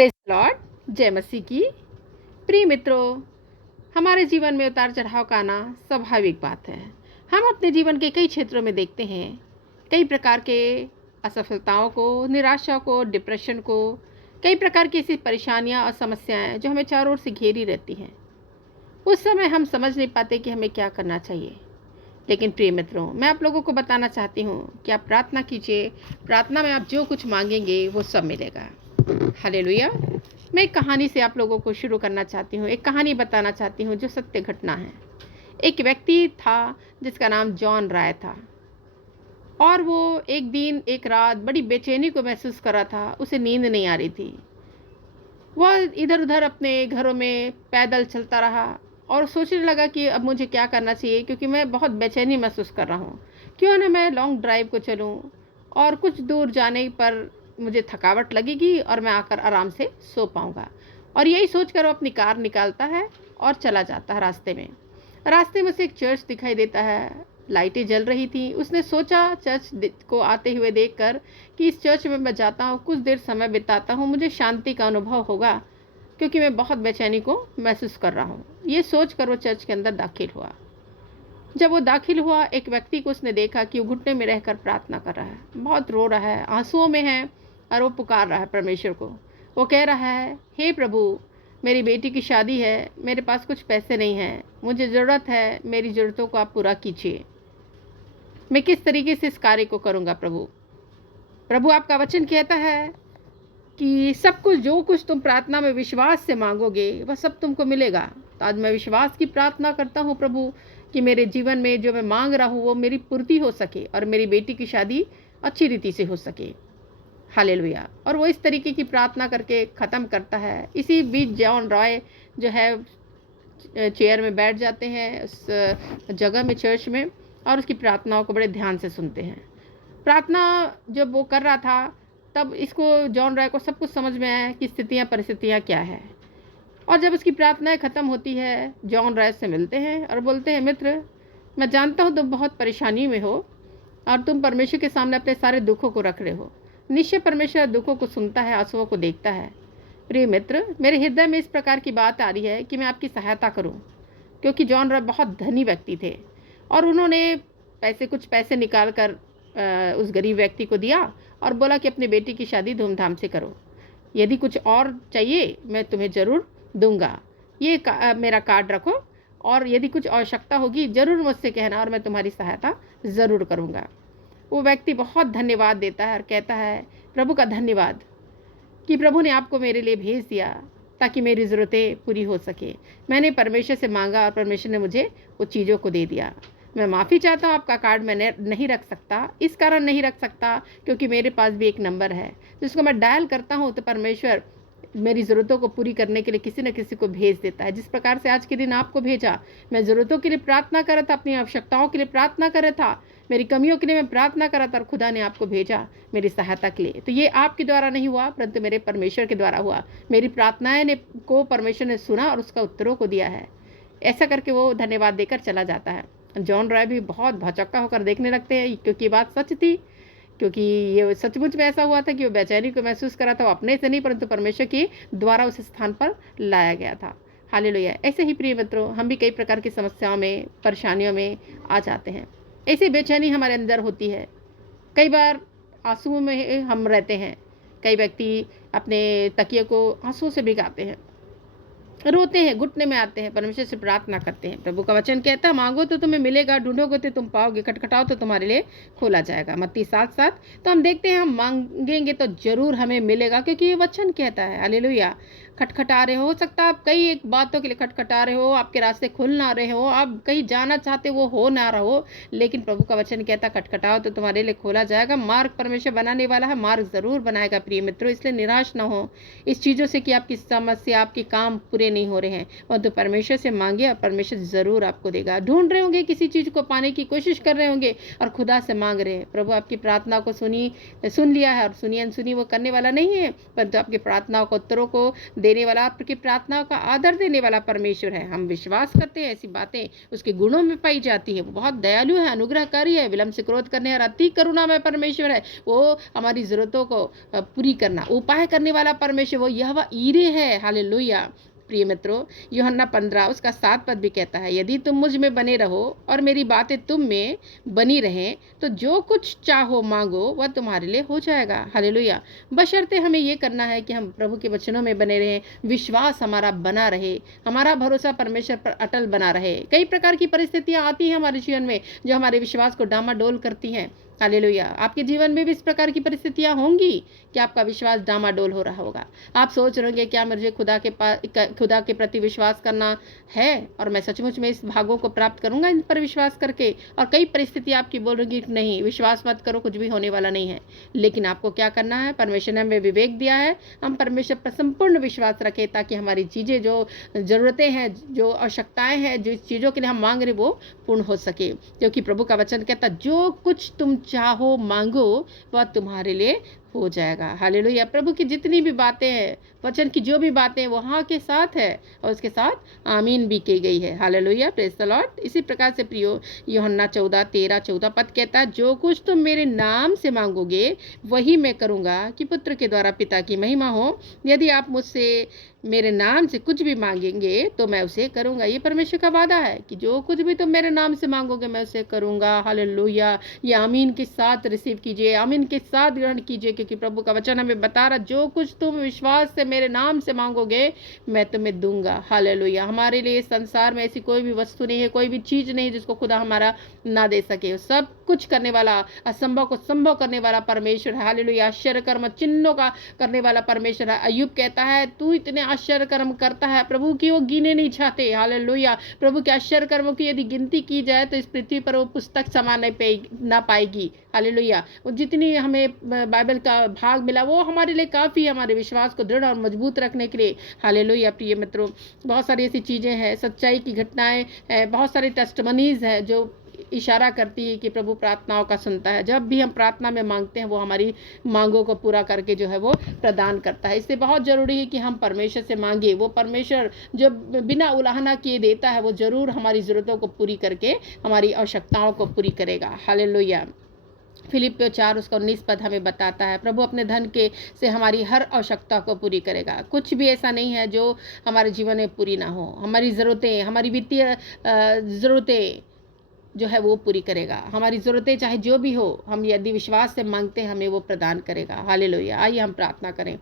Praise Lord, जय मसीह की। प्रिय मित्रों, हमारे जीवन में उतार चढ़ाव का आना स्वाभाविक बात है। हम अपने जीवन के कई क्षेत्रों में देखते हैं कई प्रकार के असफलताओं को, निराशा को, डिप्रेशन को, कई प्रकार की ऐसी परेशानियां और समस्याएं जो हमें चारों ओर से घेरी रहती हैं। उस समय हम समझ नहीं पाते कि हमें क्या करना चाहिए। लेकिन प्रिय मित्रों, मैं आप लोगों को बताना चाहती हूँ कि आप प्रार्थना कीजिए। प्रार्थना में आप जो कुछ मांगेंगे वो सब मिलेगा। हालेलुया। मैं एक कहानी से आप लोगों को शुरू करना चाहती हूँ। एक कहानी बताना चाहती हूँ जो सत्य घटना है। एक व्यक्ति था जिसका नाम जॉन राय था, और वो एक दिन एक रात बड़ी बेचैनी को महसूस कर रहा था। उसे नींद नहीं आ रही थी। वह इधर उधर अपने घरों में पैदल चलता रहा और सोचने लगा कि अब मुझे क्या करना चाहिए, क्योंकि मैं बहुत बेचैनी महसूस कर रहा हूँ। क्यों ना मैं लॉन्ग ड्राइव को चलूँ, और कुछ दूर जाने पर मुझे थकावट लगेगी और मैं आकर आराम से सो पाऊँगा। और यही सोचकर वो अपनी कार निकालता है और चला जाता है। रास्ते में उसे एक चर्च दिखाई देता है। लाइटें जल रही थी। उसने सोचा चर्च को आते हुए देखकर कि इस चर्च में मैं जाता हूँ, कुछ देर समय बिताता हूँ, मुझे शांति का अनुभव होगा, क्योंकि मैं बहुत बेचैनी को महसूस कर रहा हूँ। ये सोचकर वो चर्च के अंदर दाखिल हुआ। जब वो दाखिल हुआ, एक व्यक्ति को उसने देखा कि वो घुटने में रहकर प्रार्थना कर रहा है, बहुत रो रहा है, आंसुओं में है, और वो पुकार रहा है परमेश्वर को। वो कह रहा है, हे प्रभु, मेरी बेटी की शादी है, मेरे पास कुछ पैसे नहीं हैं, मुझे ज़रूरत है, मेरी ज़रूरतों को आप पूरा कीजिए। मैं किस तरीके से इस कार्य को करूँगा प्रभु? प्रभु, आपका वचन कहता है कि सब कुछ, जो कुछ तुम प्रार्थना में विश्वास से मांगोगे वह सब तुमको मिलेगा। तो आज मैं विश्वास की प्रार्थना करता हूँ प्रभु, कि मेरे जीवन में जो मैं मांग रहा हूँ वो मेरी पूर्ति हो सके और मेरी बेटी की शादी अच्छी रीति से हो सके। हालेलुया। और वो इस तरीके की प्रार्थना करके ख़त्म करता है। इसी बीच जॉन रॉय जो है चेयर में बैठ जाते हैं उस जगह में, चर्च में, और उसकी प्रार्थनाओं को बड़े ध्यान से सुनते हैं। प्रार्थना जब वो कर रहा था, तब इसको, जॉन रॉय को, सब कुछ समझ में आया कि स्थितियाँ परिस्थितियाँ क्या है। और जब उसकी प्रार्थनाएं ख़त्म होती है, जॉन रॉय से मिलते हैं और बोलते हैं, मित्र, मैं जानता हूँ तुम बहुत परेशानी में हो और तुम परमेश्वर के सामने अपने सारे दुखों को रख रहे हो। निश्चय परमेश्वर दुखों को सुनता है, आंसुओं को देखता है। प्रिय मित्र, मेरे हृदय में इस प्रकार की बात आ रही है कि मैं आपकी सहायता करूं, क्योंकि जॉन रॉय बहुत धनी व्यक्ति थे और उन्होंने कुछ पैसे निकाल कर उस गरीब व्यक्ति को दिया और बोला कि अपनी बेटी की शादी धूमधाम से करो। यदि कुछ और चाहिए मैं तुम्हें ज़रूर दूंगा। ये मेरा कार्ड रखो, और यदि कुछ आवश्यकता होगी ज़रूर मुझसे कहना और मैं तुम्हारी सहायता ज़रूर करूँगा। वो व्यक्ति बहुत धन्यवाद देता है और कहता है, प्रभु का धन्यवाद कि प्रभु ने आपको मेरे लिए भेज दिया ताकि मेरी ज़रूरतें पूरी हो सके। मैंने परमेश्वर से मांगा और परमेश्वर ने मुझे वो चीज़ों को दे दिया। मैं माफ़ी चाहता हूँ, आपका कार्ड मैं नहीं रख सकता। इस कारण नहीं रख सकता क्योंकि मेरे पास भी एक नंबर है जिसको मैं डायल करता हूँ तो परमेश्वर मेरी ज़रूरतों को पूरी करने के लिए किसी न किसी को भेज देता है। जिस प्रकार से आज के दिन आपको भेजा, मैं ज़रूरतों के लिए प्रार्थना कर रहा था, अपनी आवश्यकताओं के लिए प्रार्थना कर रहा था, मेरी कमियों के लिए मैं प्रार्थना कर रहा था, और खुदा ने आपको भेजा मेरी सहायता के लिए। तो ये आपके द्वारा नहीं हुआ, परंतु मेरे परमेश्वर के द्वारा हुआ। मेरी प्रार्थनाएं ने को परमेश्वर ने सुना और उसका उत्तरों को दिया है। ऐसा करके वो धन्यवाद देकर चला जाता है। जॉन रॉय भी बहुत भौचक्का होकर देखने लगते हैं, क्योंकि बात सच थी, क्योंकि ये सचमुच में ऐसा हुआ था कि वो बेचैनी को महसूस करा था। वो अपने से नहीं, परंतु परमेश्वर के द्वारा उस स्थान पर लाया गया था। हालेलुया। ऐसे ही प्रिय मित्रों, हम भी कई प्रकार की समस्याओं में, परेशानियों में आ जाते हैं। ऐसी बेचैनी हमारे अंदर होती है। कई बार आंसुओं में हम रहते हैं। कई व्यक्ति अपने तकिए को आंसुओं से भिगाते हैं, रोते हैं, घुटने में आते हैं, परमेश्वर से प्रार्थना करते हैं। प्रभु का वचन कहता है, मांगो तो तुम्हें मिलेगा, ढूंढोगे तो तुम पाओगे, खटखटाओ तो तुम्हारे लिए खोला जाएगा। मत्ती 7:7। तो हम देखते हैं, हम मांगेंगे तो जरूर हमें मिलेगा, क्योंकि ये वचन कहता है। हालेलुया। खटखटा रहे हो सकता है आप कई एक बातों के लिए खटखटा रहे हो, आपके रास्ते खुल ना रहे हो, आप कहीं जाना चाहते वो हो ना रहा हो, लेकिन प्रभु का वचन कहता है, खटखटाओ तो तुम्हारे लिए खोला जाएगा। मार्ग परमेश्वर बनाने वाला है, मार्ग जरूर बनाएगा। प्रिय मित्रों, इसलिए निराश ना हो इस चीज़ों से कि आपकी समस्या, आपके काम पूरे पूरे नहीं हो रहे हैं, परंतु परमेश्वर से मांगे और परमेश्वर ज़रूर आपको देगा। ढूंढ रहे होंगे, किसी चीज़ को पाने की कोशिश कर रहे होंगे और खुदा से मांग रहे हैं, प्रभु आपकी प्रार्थना को सुन लिया है। और सुनी अनसुनी वो करने वाला नहीं है, परंतु आपकी प्रार्थनाओं को, उत्तरों को देने वाला, आपकी प्रार्थनाओं का आदर देने वाला परमेश्वर है। हम विश्वास करते हैं ऐसी बातें उसके गुणों में पाई जाती है। वो बहुत दयालु है, अनुग्रहकारी है, विलंब से क्रोध करने और अति करुणामय परमेश्वर है। वो हमारी ज़रूरतों को पूरी करना, उपाय करने वाला परमेश्वर, वो यहोवा ईरे है। हालेलुया। प्रिय मित्रों, यूहन्ना 15 उसका 7 पद भी कहता है, यदि तुम मुझ में बने रहो और मेरी बातें तुम में बनी रहें तो जो कुछ चाहो मांगो वह तुम्हारे लिए हो जाएगा। हालेलुया। बशर्ते हमें ये करना है कि हम प्रभु के वचनों में बने रहें, विश्वास हमारा बना रहे, हमारा भरोसा परमेश्वर पर अटल बना रहे। कई प्रकार की परिस्थितियां आती हैं हमारे जीवन में जो हमारे विश्वास को डामाडोल करती हैं। हालेलुया। आपके जीवन में भी इस प्रकार की परिस्थितियां होंगी कि आपका विश्वास डामाडोल हो रहा होगा। आप सोच रहे होंगे, क्या मुझे खुदा के प्रति विश्वास करना है और मैं सचमुच में इस भागों को प्राप्त करूंगा इन पर विश्वास करके? और कई परिस्थिति आपकी बोल रही कि नहीं, विश्वास मत करो, कुछ भी होने वाला नहीं है। लेकिन आपको क्या करना है? परमेश्वर ने हमें विवेक दिया है, हम परमेश्वर पर संपूर्ण विश्वास रखें ताकि हमारी चीज़ें, जो ज़रूरतें हैं, जो आवश्यकताएं हैं, जो चीज़ों के लिए हम मांग रहे वो पूर्ण हो सके। क्योंकि प्रभु का वचन कहता, जो कुछ तुम चाहो मांगो वह तुम्हारे लिए हो जाएगा। हालेलुया। प्रभु की जितनी भी बातें हैं, वचन की जो भी बातें हैं, वो हाँ के साथ है और उसके साथ आमीन भी की गई है। हालेलुया। Praise the Lord. इसी प्रकार से प्रियो, यूहन्ना 14 पद कहता है, जो कुछ तुम मेरे नाम से मांगोगे वही मैं करूँगा कि पुत्र के द्वारा पिता की महिमा हो। यदि आप मुझसे मेरे नाम से कुछ भी मांगेंगे तो मैं उसे करूँगा। ये परमेश्वर का वादा है कि जो कुछ भी तुम मेरे नाम से मांगोगे मैं उसे करूँगा। हालेलुया। ये आमीन के साथ रिसीव कीजिए, आमीन के साथ ग्रहण कीजिए, क्योंकि प्रभु का वचन हमें बता रहा, जो कुछ तुम विश्वास से मेरे नाम से मांगोगे मैं तुम्हें दूंगा। हालेलुया। हमारे लिए संसार में ऐसी कोई भी वस्तु नहीं है, कोई भी चीज़ नहीं जिसको खुदा हमारा ना दे सके। सब कुछ करने वाला, असंभव को संभव करने वाला परमेश्वर है। हालेलुया। आश्चर्य कर्म चिन्हों का करने वाला परमेश्वर है। अय्यूब कहता है, तू इतने आश्चर्य कर्म करता है प्रभु की वो गिने नहीं चाहते। हालेलुया। प्रभु के आश्चर्य कर्मों की यदि गिनती की जाए तो इस पृथ्वी पर वो पुस्तक समा ना पाएगी। हालेलुया। जितनी हमें बाइबल का भाग मिला वो हमारे लिए काफ़ी है, हमारे विश्वास को दृढ़ और मजबूत रखने के लिए। हालेलुया। प्रिय मित्रों, बहुत सारी ऐसी चीज़ें हैं, सच्चाई की घटनाएं हैं, बहुत सारी टेस्टमनीज हैं जो इशारा करती है कि प्रभु प्रार्थनाओं का सुनता है। जब भी हम प्रार्थना में मांगते हैं वो हमारी मांगों को पूरा करके जो है वो प्रदान करता है। इससे बहुत ज़रूरी है कि हम परमेश्वर से मांगे। वो परमेश्वर जो बिना उलाहना किए देता है वो ज़रूर हमारी ज़रूरतों को पूरी करके हमारी आवश्यकताओं को पूरी करेगा। हालेलुया। फिलिपियो 4 उसका 19 पद हमें बताता है, प्रभु अपने धन के से हमारी हर आवश्यकता को पूरी करेगा। कुछ भी ऐसा नहीं है जो हमारे जीवन में पूरी ना हो। हमारी ज़रूरतें, हमारी वित्तीय ज़रूरतें जो है वो पूरी करेगा। हमारी ज़रूरतें चाहे जो भी हो, हम यदि विश्वास से मांगते हैं हमें वो प्रदान करेगा। हालेलुया। आइए हम प्रार्थना करें।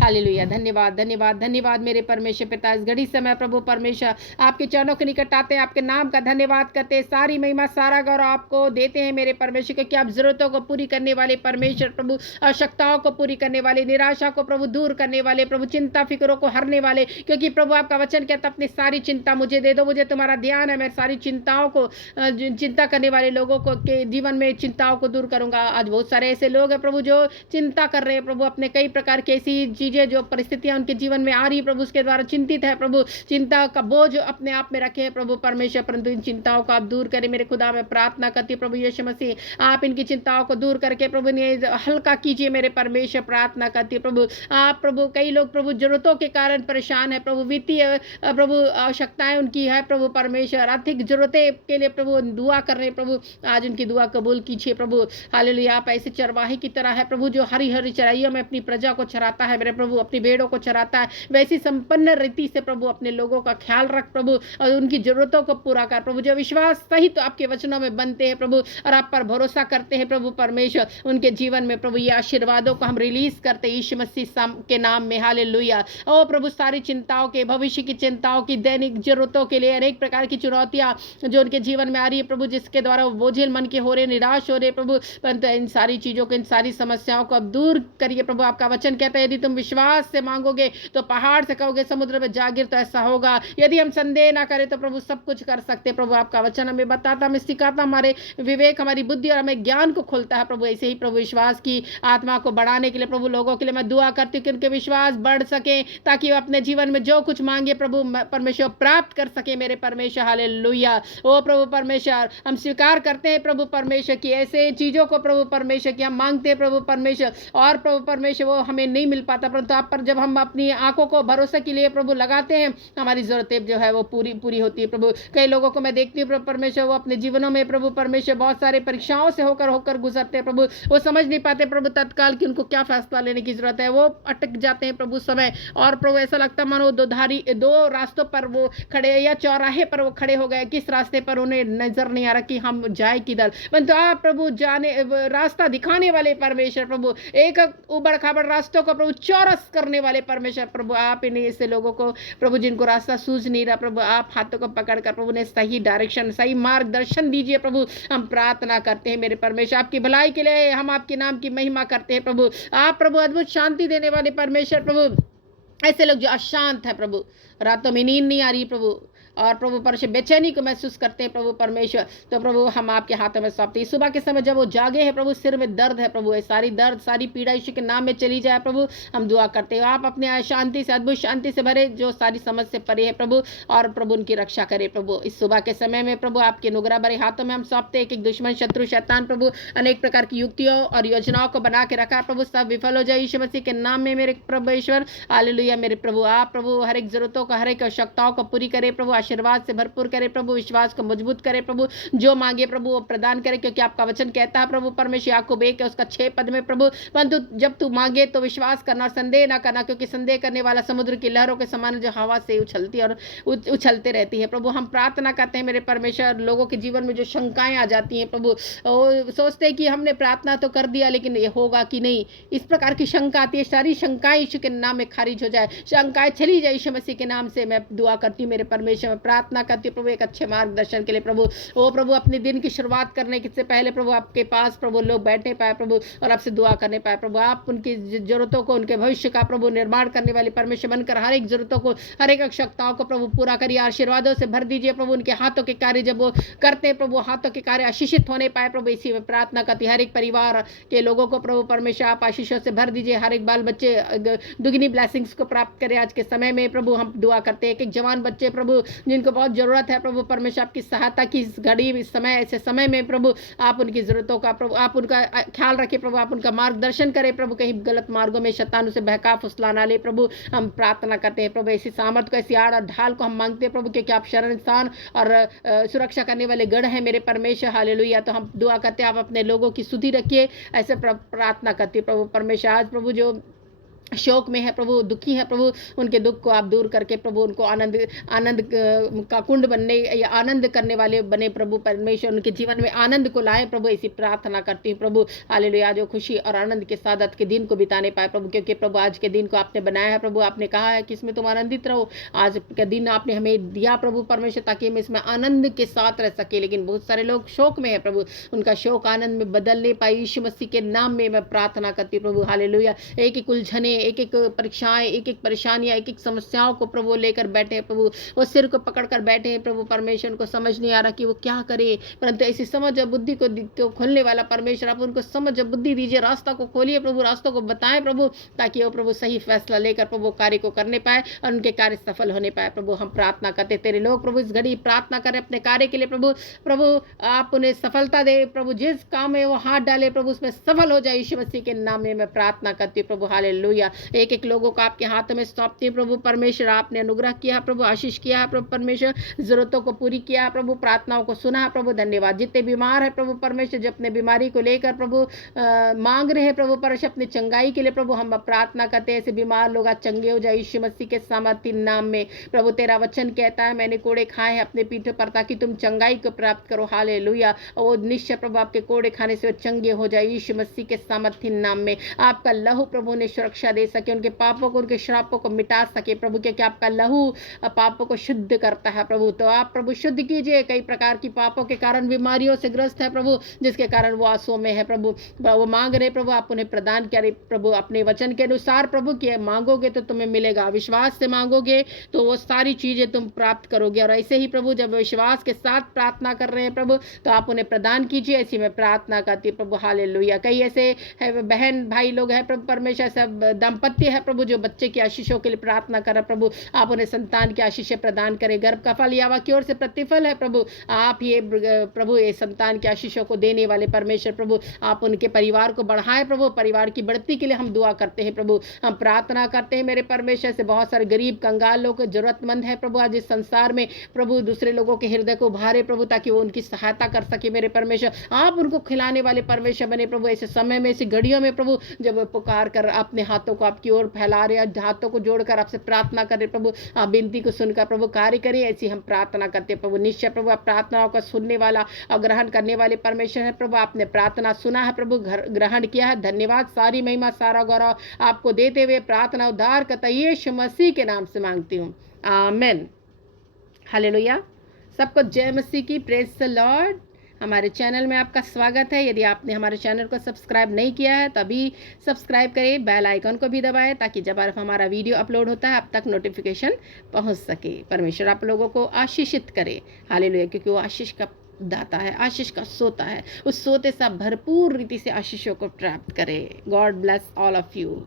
हालेलुया। धन्यवाद धन्यवाद धन्यवाद मेरे परमेश्वर पिता, इस घड़ी समय प्रभु परमेश्वर आपके चरणों के निकट आते हैं, आपके नाम का धन्यवाद करते हैं, सारी महिमा सारा गौरव आपको देते हैं मेरे परमेश्वर, क्योंकि आप ज़रूरतों को पूरी करने वाले परमेश्वर प्रभु, आवश्यकताओं को पूरी करने वाले, निराशा को प्रभु दूर करने वाले प्रभु, चिंता फिक्रों को हरने वाले। क्योंकि प्रभु आपका वचन कहता, अपनी सारी चिंता मुझे दे दो, मुझे तुम्हारा ध्यान है, मैं सारी चिंताओं को, चिंता करने वाले लोगों को के जीवन में चिंताओं को दूर करूंगा। आज बहुत सारे ऐसे लोग हैं प्रभु जो चिंता कर रहे हैं प्रभु, अपने कई प्रकार की ऐसी चीज़ें जो परिस्थितियां उनके जीवन में आ रही है प्रभु, उसके द्वारा चिंतित है प्रभु, चिंता का बोझ अपने आप में रखे हैं प्रभु परमेश्वर, परंतु इन चिंताओं को आप दूर करें मेरे खुदा। मैं प्रार्थना करती हूँ प्रभु यीशु मसीह, आप इनकी चिंताओं को दूर करके प्रभु ने हल्का कीजिए मेरे परमेश्वर। प्रार्थना करती हूँ प्रभु, आप प्रभु, कई लोग प्रभु जरूरतों के कारण परेशान है प्रभु, वित्तीय प्रभु आवश्यकताएं उनकी है प्रभु परमेश्वर, आर्थिक जरूरतें के लिए प्रभु दुआ कर रहे हैं प्रभु, आज उनकी दुआ कबूल कीजिए प्रभु। हालेलुया। आप ऐसे चरवाहे की तरह है प्रभु जो हरी हरी चराइयों में अपनी प्रजा को चराता है मेरे प्रभु, अपनी भेड़ों को चराता है, वैसी संपन्न रीति से प्रभु अपने लोगों का ख्याल रख प्रभु और उनकी जरूरतों को पूरा कर प्रभु, जो विश्वास सहित तो आपके वचनों में बनते हैं प्रभु और आप पर भरोसा करते हैं प्रभु परमेश्वर, उनके जीवन में प्रभु ये आशीर्वादों को हम रिलीज करते हैं यीशु मसीह के नाम में। हालेलुया। ओ प्रभु, सारी चिंताओं के, भविष्य की चिंताओं की, दैनिक जरूरतों के लिए, अनेक प्रकार की चुनौतियां जो उनके जीवन में आ रही है प्रभु, जिसके द्वारा वो बोझिल मन के हो रहे, निराश हो रहे प्रभु, परंतु इन सारी चीज़ों को, इन सारी समस्याओं को अब दूर करिए प्रभु। आपका वचन कहता है यदि तुम विश्वास से मांगोगे तो पहाड़ से कहोगे समुद्र में जा गिर, तो ऐसा होगा। यदि हम संदेह ना करें तो प्रभु सब कुछ कर सकते प्रभु। आपका वचन हमें बताता, हमें सिखाता, हमारे विवेक, हमारी बुद्धि और हमें ज्ञान को खोलता है प्रभु। ऐसे ही प्रभु विश्वास की आत्मा को बढ़ाने के लिए प्रभु, लोगों के लिए मैं दुआ करती हूँ कि उनके विश्वास बढ़ सके, ताकि वो अपने जीवन में जो कुछ मांगे प्रभु परमेश्वर प्राप्त कर सके मेरे परमेश्वर। हालेलुया। ओ प्रभु परमेश्वर, हम स्वीकार करते हैं प्रभु परमेश्वर की ऐसे चीज़ों को प्रभु परमेश्वर की हम मांगते हैं प्रभु परमेश्वर, और प्रभु परमेश्वर वो हमें नहीं मिल पाता, परंतु आप पर जब हम अपनी आंखों को भरोसे के लिए प्रभु लगाते हैं, हमारी ज़रूरतें जो है वो पूरी होती है प्रभु। कई लोगों को मैं देखती हूँ प्रभु परमेश्वर, वो अपने जीवनों में प्रभु परमेश्वर बहुत सारे परीक्षाओं से होकर गुजरते हैं प्रभु। वो समझ नहीं पाते प्रभु तत्काल कि उनको क्या फैसला लेने की जरूरत है, वो अटक जाते हैं प्रभु समय, और प्रभु ऐसा लगता है मानो दो रास्तों पर वो खड़े, या चौराहे पर वो खड़े हो गए, किस रास्ते पर उन्हें नजर नहीं आ रहा कि हम जाए किधर। परंतु आप प्रभु जाने रास्ता दिखाने वाले परमेश्वर प्रभु, एक उबड़ खाबड़ रास्तों को प्रभु चौरस करने वाले परमेश्वर प्रभु, आप इन ऐसे लोगों को प्रभु जिनको रास्ता सूझ नहीं रहा प्रभु, आप हाथों को पकड़ कर प्रभु ने सही डायरेक्शन, सही मार्गदर्शन दीजिए प्रभु। हम प्रार्थना करते हैं मेरे परमेश्वर, आपकी भलाई के लिए हम आपके नाम की महिमा करते हैं प्रभु। आप प्रभु अद्भुत शांति देने वाले परमेश्वर प्रभु, ऐसे लोग जो अशांत है प्रभु, रातों में नींद नहीं आ रही प्रभु, और प्रभु परमेश्वर बेचैनी को महसूस करते हैं प्रभु परमेश्वर, तो प्रभु हम आपके हाथों में सौंपते हैं। सुबह के समय जब वो जागे हैं प्रभु, सिर में दर्द है प्रभु, सारी दर्द सारी पीड़ा यीशु के नाम में चली जाए प्रभु। हम दुआ करते हैं आप अपने शांति से, अद्भुत शांति से भरे, जो सारी समझ से परे है प्रभु, और प्रभु उनकी रक्षा करे प्रभु। इस सुबह के समय में प्रभु आपके नुगरा भरे हाथों में हम सौंपते हैं। एक दुश्मन शत्रु शैतान प्रभु अनेक प्रकार की युक्तियों और योजनाओं को बना के रखा प्रभु, सब विफल हो जाए यीशु मसीह के नाम में मेरे परमेश्वर। हालेलुया। मेरे प्रभु आप प्रभु हर एक जरूरतों को, हर एक आवश्यकताओं को पूरी करे प्रभु, आशीर्वाद से भरपूर करे प्रभु, विश्वास को मजबूत करे प्रभु, जो मांगे प्रभु वो प्रदान करे, क्योंकि आपका वचन कहता है प्रभु परमेश्वर याकूब 1 उसका 6 पद में प्रभु, परंतु जब तू मांगे तो विश्वास करना और संदेह ना करना, क्योंकि संदेह करने वाला समुद्र की लहरों के समान जो हवा से उछलती और उछलते रहती है प्रभु। हम प्रार्थना करते हैं मेरे परमेश्वर, लोगों के जीवन में जो शंकाएं आ जाती हैं प्रभु, वो सोचते हैं कि हमने प्रार्थना तो कर दिया लेकिन ये होगा कि नहीं, इस प्रकार की शंका आती है। सारी शंकाएं यीशु के नाम में खारिज हो जाए, शंकाएं चली जाए यीशु मसीह के नाम से। मैं दुआ करती हूँ मेरे परमेश्वर, में प्रार्थना करती हूँ प्रभु एक अच्छे मार्गदर्शन के लिए प्रभु। ओ प्रभु अपने दिन की शुरुआत करने से पहले प्रभु आपके पास प्रभु लोग बैठने पाए प्रभु, और आपसे दुआ करने पाए प्रभु। आप उनकी जरूरतों को, उनके भविष्य का प्रभु निर्माण करने वाले परमेश्वर बनकर हर एक जरूरतों को, हर एक आवश्यकताओं को प्रभु पूरा करिए, आशीर्वादों से भर दीजिए प्रभु। उनके हाथों के कार्य जब वो करते हैं प्रभु, हाथों के कार्य आशीषित होने पाए प्रभु। इसी में प्रार्थना करती हर एक परिवार के लोगों को प्रभु परमेश्वर आप आशीषों से भर दीजिए, हर एक बाल बच्चे दुगनी ब्लेसिंग्स को प्राप्त करें आज के समय में प्रभु। हम दुआ करते हैं एक जवान बच्चे प्रभु जिनको बहुत जरूरत है प्रभु परमेश्वर आपकी सहायता की, इस घड़ी इस समय ऐसे समय में प्रभु आप उनकी जरूरतों का प्रभु आप उनका ख्याल रखें प्रभु, आप उनका मार्गदर्शन करें प्रभु, कहीं गलत मार्गों में शैतान उसे बहका फुसला ना ले प्रभु। हम प्रार्थना करते हैं प्रभु ऐसी सामर्थ को, ऐसी आड़ और ढाल को हम मांगते हैं प्रभु, क्योंकि आप शरण स्थान और सुरक्षा करने वाले गढ़ हैं मेरे परमेश्वर। हालेलुया। तो हम दुआ करते हैं आप अपने लोगों की सुधि रखिए, ऐसे प्रार्थना करती है प्रभु परमेश्वर। आज प्रभु जो शोक में है प्रभु, दुखी है प्रभु, उनके दुख को आप दूर करके प्रभु उनको आनंद का कुंड बनने या आनंद करने वाले बने प्रभु परमेश्वर, उनके जीवन में आनंद को लाए प्रभु, ऐसी प्रार्थना करती हूँ प्रभु। हालेलुया। जो खुशी और आनंद के साथ आज के दिन को बिताने पाए प्रभु, क्योंकि प्रभु आज के दिन को आपने बनाया है प्रभु, आपने कहा है कि इसमें तुम आनंदित रहो। आज का दिन आपने हमें दिया प्रभु परमेश्वर, ताकि हम इसमें आनंद के साथ रह सके। लेकिन बहुत सारे लोग शोक में है प्रभु, उनका शोक आनंद में बदलने पाए यीशु मसीह के नाम में मैं प्रार्थना करती हूँ प्रभु। हालेलुया। एक एक उलझने, एक एक परीक्षाएं, एक एक परेशानियां, एक एक समस्याओं को प्रभु लेकर बैठे हैं प्रभु, वो सिर को पकड़ कर बैठे हैं प्रभु परमेश्वर। उनको समझ नहीं आ रहा कि वो क्या करे, परंतु ऐसी समझ और बुद्धि को खोलने वाला परमेश्वर आप उनको समझ और बुद्धि दीजिए, रास्ता को खोलिए प्रभु, रास्तों को बताएं प्रभु, ताकि वो प्रभु सही फैसला लेकर प्रभु कार्य को करने पाए और उनके कार्य सफल होने पाए प्रभु। हम प्रार्थना करते तेरे लोग प्रभु इस घड़ी प्रार्थना करें अपने कार्य के लिए प्रभु। प्रभु आप उन्हें सफलता दे प्रभु, जिस काम में वो हाथ डाले प्रभु उसमें सफल हो जाए यीशु मसीह के नाम में मैं प्रार्थना करती हूँ प्रभु। हालेलुया। एक एक लोगों को आपके हाथों में सौंपती हूँ प्रभु परमेश्वर। आपने अनुग्रह किया प्रभु, आशीष किया है प्रभु परमेश्वर, जरूरतों को पूरी किया है प्रभु, प्रार्थनाओं को सुना है प्रभु। धन्यवाद। जितने बीमार है प्रभु परमेश्वर, जो अपने बीमारी को लेकर प्रभु मांग रहे हैं प्रभु परमेश्वर अपनी चंगाई के लिए प्रभु, हम प्रार्थना करते हैं ऐसे बीमार लोग आज चंगे हो जाए यीशु मसीह के सामर्थ्य नाम में प्रभु। तेरा वचन कहता है मैंने कोड़े खाए हैं अपने पीठों पर, ताकि तुम चंगाई को प्राप्त करो। हालेलुया। वो निश्चय प्रभु आपके कोड़े खाने से वो चंगे हो जाए यीशु मसीह के सामर्थ्य नाम में। आपका लहू प्रभु ने सुरक्षा दे सके, उनके पापों को, उनके श्रापों को मिटा सके प्रभु, क्योंकि आपका लहू पापों को शुद्ध करता है प्रभु। तो आप प्रभु शुद्ध कीजिए, कई प्रकार की पापों के कारण बीमारियों से ग्रस्त है प्रभु, जिसके कारण वो आंसुओं में है प्रभु, वो मांग रहे प्रभु, आप उन्हें प्रदान करें प्रभु अपने वचन के अनुसार प्रभु, कि मांगोगे तो तुम्हें मिलेगा, विश्वास से मांगोगे तो वो सारी चीजें तुम प्राप्त करोगे। और ऐसे ही प्रभु जब विश्वास के साथ प्रार्थना कर रहे हैं प्रभु, तो आप उन्हें प्रदान कीजिए, ऐसी मैं प्रार्थना करती हूँ प्रभु। हालेलुया। कई ऐसे बहन भाई लोग हैं प्रभु परमेश्वर, सब दंपत्ति है प्रभु, जो बच्चे की आशीषों के लिए प्रार्थना कर रहे प्रभु, आप उन्हें संतान की आशीषें प्रदान करें। गर्भ का फल यावा की ओर से प्रतिफल है प्रभु, आप ये प्रभु ये संतान की आशीषों को देने वाले परमेश्वर प्रभु, आप उनके परिवार को बढ़ाएं प्रभु, परिवार की बढ़ती के लिए हम दुआ करते हैं प्रभु। हम प्रार्थना करते हैं मेरे परमेश्वर से, बहुत सारे गरीब कंगाल लोग जरूरतमंद है प्रभु आज इस संसार में प्रभु, दूसरे लोगों के हृदय को उभारे प्रभु, ताकि वो उनकी सहायता कर सके मेरे परमेश्वर। आप उनको खिलाने वाले परमेश्वर बने प्रभु, ऐसे समय में, ऐसी घड़ियों में प्रभु, जब पुकार कर अपने हाथों को आपकी ओर फैला रहे, हाथों को जोड़कर आपसे प्रार्थना करें प्रभु, आप विनती को सुनकर प्रभु कार्य करिए, ऐसी हम प्रार्थना करते हैं प्रभु। निश्चय प्रभु आप प्रार्थनाओं का सुनने वाला और ग्रहण करने वाले परमेश्वर है प्रभु, आपने प्रार्थना सुना है प्रभु, ग्रहण किया है, धन्यवाद। सारी महिमा सारा गौरव आपको देते हुए प्रार्थना उद्धार करता यीशु मसीह के नाम से मांगती हूँ, आमीन। हालेलुया। सबको जय मसीह की, प्रेज द लॉर्ड। हमारे चैनल में आपका स्वागत है। यदि आपने हमारे चैनल को सब्सक्राइब नहीं किया है तो अभी सब्सक्राइब करें, बेल आइकन को भी दबाएं, ताकि जब हमारा वीडियो अपलोड होता है आप तक नोटिफिकेशन पहुंच सके। परमेश्वर आप लोगों को आशीषित करे। हालेलुया, क्योंकि वो आशीष का दाता है, आशीष का सोता है, उस सोते से आप भरपूर रीति से आशीषों को प्राप्त करें। God bless all of you.